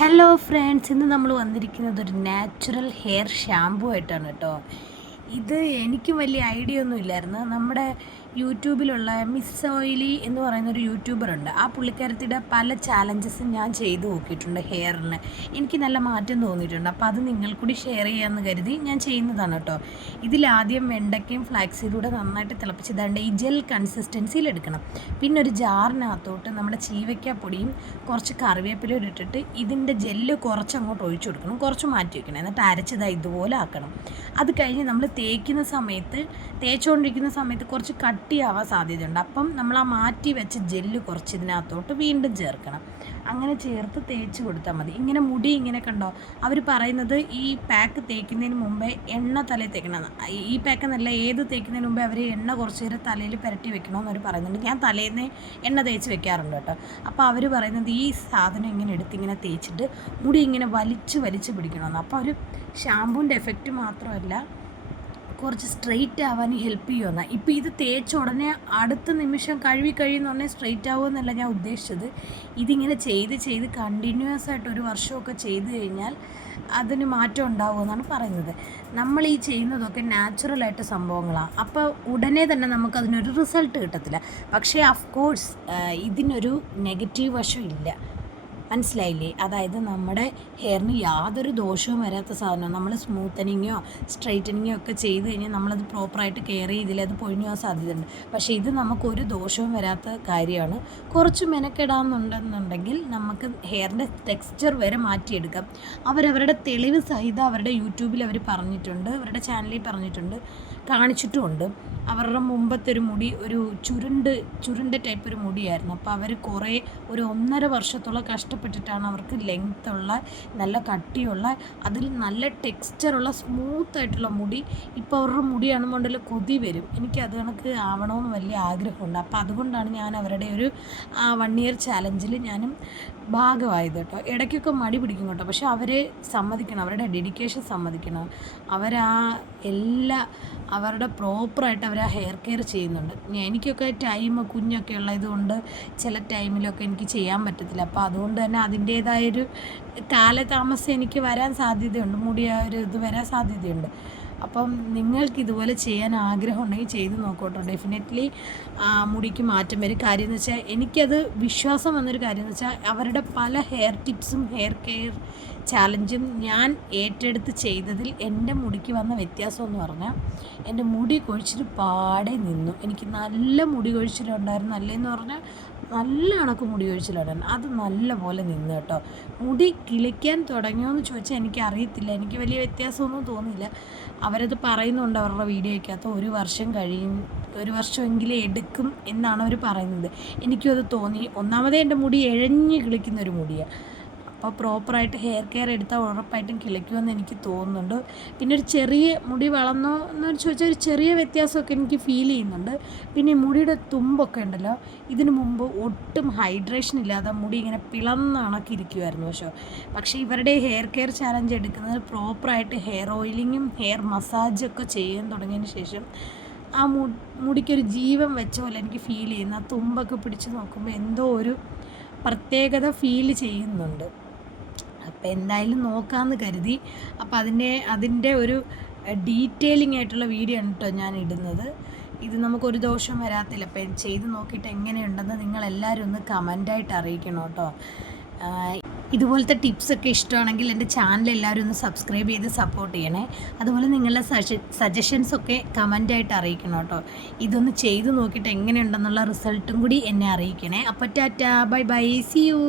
Hello friends, ഇന്ന് നമ്മൾ വന്നിരിക്കുന്നത് ഒരു നാച്ചുറൽ ഹെയർ ഷാമ്പൂ ആയിട്ടാണ് കേട്ടോ. ഇത് എനിക്കും വലിയ ഐഡിയ ഒന്നും ഇല്ലായിരുന്നു. നമ്മുടെ യൂട്യൂബിലുള്ള മിസ് ഓയിലി എന്ന് പറയുന്നൊരു യൂട്യൂബറുണ്ട്. ആ പുള്ളിക്കാരത്തിയുടെ പല ചാലഞ്ചസും ഞാൻ ചെയ്ത് നോക്കിയിട്ടുണ്ട് ഹെയറിന്. എനിക്ക് നല്ല മാറ്റം തോന്നിയിട്ടുണ്ട്. അപ്പോൾ അത് നിങ്ങൾ കൂടി ഷെയർ ചെയ്യാമെന്ന് കരുതി ഞാൻ ചെയ്യുന്നതാണ് കേട്ടോ. ഇതിലാദ്യം വെണ്ടയ്ക്കയും ഫ്ലാക്സീഡൂടെ നന്നായിട്ട് തിളപ്പിച്ചതാണ്ട് ഈ ജെൽ കൺസിസ്റ്റൻസിയിൽ എടുക്കണം. പിന്നെ ഒരു ജാറിനകത്തോട്ട് നമ്മുടെ ചീവയ്ക്കാപ്പൊടിയും കുറച്ച് കറിവേപ്പിലയും ഇട്ടിട്ട് ഇതിൻ്റെ ജെല്ല് കുറച്ച് അങ്ങോട്ട് ഒഴിച്ചു കൊടുക്കണം, കുറച്ച് മാറ്റി വയ്ക്കണം. എന്നിട്ട് അരച്ചതായി ഇതുപോലെ ആക്കണം. അത് കഴിഞ്ഞ് നമ്മൾ തേച്ചുകൊണ്ടിരിക്കുന്ന സമയത്ത് കുറച്ച് കട്ടിയാവാൻ സാധ്യതയുണ്ട്. അപ്പം നമ്മൾ ആ മാറ്റി വെച്ച ജെല്ല് കുറച്ച് ഇതിനകത്തോട്ട് വീണ്ടും ചേർക്കണം. അങ്ങനെ ചേർത്ത് തേച്ച് കൊടുത്താൽ മതി. ഇങ്ങനെ മുടി ഇങ്ങനെ കണ്ടോ, അവർ പറയുന്നത് ഈ പാക്ക് തേക്കുന്നതിന് മുമ്പേ എണ്ണ തലയിൽ തേക്കണം. ഈ പാക്ക് എന്നല്ല, ഏത് തേക്കുന്നതിന് മുമ്പേ അവർ എണ്ണ കുറച്ച് നേരം തലയിൽ പുരട്ടി വെക്കണമെന്ന് അവർ പറയുന്നുണ്ട്. ഞാൻ തലേന്ന് എണ്ണ തേച്ച് വെക്കാറുണ്ട് കേട്ടോ. അപ്പോൾ അവർ പറയുന്നത് ഈ സാധനം ഇങ്ങനെ എടുത്തിങ്ങനെ തേച്ചിട്ട് മുടി ഇങ്ങനെ വലിച്ച് പിടിക്കണമെന്ന്. അപ്പോൾ ഒരു ഷാമ്പൂൻ്റെ എഫക്റ്റ് മാത്രമല്ല, കുറച്ച് സ്ട്രെയിറ്റ് ആവാൻ ഹെൽപ്പ് ചെയ്യുമെന്നാണ്. ഇപ്പോൾ ഇത് തേച്ച ഉടനെ അടുത്ത നിമിഷം കഴിയുമെന്ന് പറഞ്ഞാൽ സ്ട്രെയിറ്റ് ആവുമെന്നല്ല ഞാൻ ഉദ്ദേശിച്ചത്. ഇതിങ്ങനെ ചെയ്ത് കണ്ടിന്യൂസ് ആയിട്ട് ഒരു വർഷമൊക്കെ ചെയ്ത് കഴിഞ്ഞാൽ അതിന് മാറ്റം ഉണ്ടാവുമെന്നാണ് പറയുന്നത്. നമ്മൾ ഈ ചെയ്യുന്നതൊക്കെ നാച്ചുറലായിട്ട് സംഭവങ്ങളാണ്. അപ്പോൾ ഉടനെ തന്നെ നമുക്കതിനൊരു റിസൾട്ട് കിട്ടത്തില്ല. പക്ഷേ കോഴ്സ് ഇതിനൊരു നെഗറ്റീവ് വശം ഇല്ല. മനസ്സിലായില്ലേ? അതായത് നമ്മുടെ ഹെയറിന് യാതൊരു ദോഷവും വരാത്ത സാധനം. നമ്മൾ സ്മൂത്തനിങ്ങോ സ്ട്രൈറ്റനിങ്ങോ ഒക്കെ ചെയ്ത് കഴിഞ്ഞാൽ നമ്മളത് പ്രോപ്പറായിട്ട് കെയർ ചെയ്തില്ല, അത് പൊഴിഞ്ഞു പോകാൻ സാധ്യതയുണ്ട്. പക്ഷേ ഇത് നമുക്കൊരു ദോഷവും വരാത്ത കാര്യമാണ്. കുറച്ച് മെനക്കെടാമെന്നുണ്ടെന്നുണ്ടെങ്കിൽ നമുക്ക് ഹെയറിൻ്റെ ടെക്സ്ചർ വരെ മാറ്റിയെടുക്കാം. അവരവരുടെ തെളിവ് സഹിതം അവരുടെ യൂട്യൂബിൽ അവർ പറഞ്ഞിട്ടുണ്ട്, അവരുടെ ചാനലിൽ പറഞ്ഞിട്ടുണ്ട്, കാണിച്ചിട്ടുമുണ്ട്. അവരുടെ മുമ്പത്തെ ഒരു മുടി ഒരു ചുരുണ്ട ടൈപ്പ് ഒരു മുടിയായിരുന്നു. അപ്പോൾ അവർ ഒരു 1.5 വർഷത്തോളം കഷ്ടപ്പെട്ടിട്ടാണ് അവർക്ക് ലെങ്ത്തുള്ള നല്ല കട്ടിയുള്ള അതിൽ നല്ല ടെക്സ്ചറുള്ള സ്മൂത്തായിട്ടുള്ള മുടി. ഇപ്പോൾ അവരുടെ മുടി കാണുമ്പോണ്ടല്ല കൊതി വരും. എനിക്ക് അത് കണക്ക് ആവണമെന്ന് വലിയ ആഗ്രഹമുണ്ട്. അപ്പോൾ അതുകൊണ്ടാണ് ഞാൻ അവരുടെ ഒരു 1 ഇയർ ചാലഞ്ചിൽ ഞാനും ഭാഗമായത് കേട്ടോ. ഇടയ്ക്കൊക്കെ മടി പിടിക്കും കേട്ടോ, പക്ഷെ അവരെ സമ്മതിക്കണം, അവരുടെ ഡെഡിക്കേഷൻ സമ്മതിക്കണം. അവരുടെ പ്രോപ്പറായിട്ട് അവർ ആ ഹെയർ കെയർ ചെയ്യുന്നുണ്ട്. എനിക്കൊക്കെ കുഞ്ഞൊക്കെ ഉള്ളതുകൊണ്ട് ചില ടൈമിലൊക്കെ എനിക്ക് ചെയ്യാൻ പറ്റത്തില്ല. അപ്പോൾ അതുകൊണ്ട് തന്നെ അതിൻ്റേതായൊരു കാലതാമസം എനിക്ക് വരാൻ സാധ്യതയുണ്ട്, മുടി ഇത് വരാൻ സാധ്യതയുണ്ട്. അപ്പം നിങ്ങൾക്ക് ഇതുപോലെ ചെയ്യാൻ ആഗ്രഹം ഉണ്ടെങ്കിൽ ചെയ്ത് നോക്കട്ടോ. ഡെഫിനറ്റ്ലി മുടിക്ക് മാറ്റം വരും. കാര്യം എന്ന് വെച്ചാൽ എനിക്കത് വിശ്വാസം വന്നൊരു കാര്യം എന്ന് വെച്ചാൽ അവരുടെ പല ഹെയർ ടിപ്സും ഹെയർ കെയർ ചാലഞ്ചും ഞാൻ ഏറ്റെടുത്ത് ചെയ്തതിൽ എൻ്റെ മുടിക്ക് വന്ന വ്യത്യാസം എന്ന് പറഞ്ഞാൽ എൻ്റെ മുടി കൊഴിച്ചിൽ പാടെ നിന്നു. എനിക്ക് നല്ല മുടി കൊഴിച്ചിലുണ്ടായിരുന്നു. നല്ലതെന്ന് പറഞ്ഞാൽ നല്ല കണക്ക് മുടി കൊഴിച്ചിലുണ്ടായിരുന്നു. അത് നല്ല പോലെ നിന്ന് കേട്ടോ. മുടി കിളിക്കാൻ തുടങ്ങിയോയെന്ന് ചോദിച്ചാൽ എനിക്ക് അറിയത്തില്ല, എനിക്ക് വലിയ വ്യത്യാസമൊന്നും തോന്നിയില്ല. അവരത് പറയുന്നുണ്ട് അവരുടെ വീഡിയോയ്ക്കകത്ത് 1 വർഷമെങ്കിലും എടുക്കും എന്നാണ് അവർ പറയുന്നത്. എനിക്കും അത് തോന്നി. ഒന്നാമതേ എൻ്റെ മുടി ഇഴഞ്ഞ് കിളിക്കുന്നൊരു മുടിയാണ്. അപ്പോൾ പ്രോപ്പറായിട്ട് ഹെയർ കെയർ എടുത്താൽ ഉറപ്പായിട്ടും കിളിക്കുമെന്ന് എനിക്ക് തോന്നുന്നുണ്ട്. പിന്നെ ഒരു ചെറിയ മുടി വളർന്നോ എന്ന് ചോദിച്ചാൽ ഒരു ചെറിയ വ്യത്യാസമൊക്കെ എനിക്ക് ഫീൽ ചെയ്യുന്നുണ്ട്. പിന്നെ ഈ മുടിയുടെ തുമ്പൊക്കെ ഉണ്ടല്ലോ, ഇതിനു മുമ്പ് ഒട്ടും ഹൈഡ്രേഷൻ ഇല്ലാതെ മുടി ഇങ്ങനെ പിളർന്ന് കണക്കിരിക്കുമായിരുന്നു. പക്ഷേ ഇവരുടെ ഹെയർ കെയർ ചാലഞ്ച് എടുക്കുന്നത് പ്രോപ്പറായിട്ട് ഹെയർ ഓയിലിങ്ങും ഹെയർ മസാജൊക്കെ ചെയ്യാൻ തുടങ്ങിയതിന് ശേഷം ആ മുടിക്കൊരു ജീവൻ വെച്ച പോലെ എനിക്ക് ഫീൽ ചെയ്യുന്നു. ആ തുമ്പൊക്കെ പിടിച്ച് നോക്കുമ്പോൾ എന്തോ ഒരു പ്രത്യേകത ഫീൽ ചെയ്യുന്നുണ്ട്. അപ്പോൾ എന്തായാലും നോക്കാമെന്ന് കരുതി. അപ്പോൾ അതിൻ്റെ ഒരു ഡീറ്റെയിലിംഗ് ആയിട്ടുള്ള വീഡിയോ ആണ് കേട്ടോ ഞാൻ ഇടുന്നത്. ഇത് നമുക്കൊരു ദോഷം വരാത്തില്ല. അപ്പോൾ ചെയ്ത് നോക്കിയിട്ട് എങ്ങനെയുണ്ടെന്ന് നിങ്ങളെല്ലാവരും ഒന്ന് കമൻ്റായിട്ട് അറിയിക്കണം കേട്ടോ. ഇതുപോലത്തെ ടിപ്സൊക്കെ ഇഷ്ടമാണെങ്കിൽ എൻ്റെ ചാനൽ എല്ലാവരും ഒന്ന് സബ്സ്ക്രൈബ് ചെയ്ത് സപ്പോർട്ട് ചെയ്യണേ. അതുപോലെ നിങ്ങളുടെ സജഷൻസൊക്കെ കമൻ്റായിട്ട് അറിയിക്കണം കേട്ടോ. ഇതൊന്ന് ചെയ്ത് നോക്കിയിട്ട് എങ്ങനെയുണ്ടെന്നുള്ള റിസൾട്ടും കൂടി എന്നെ അറിയിക്കണേ. അപ്പോൾ tata, bye bye, see U.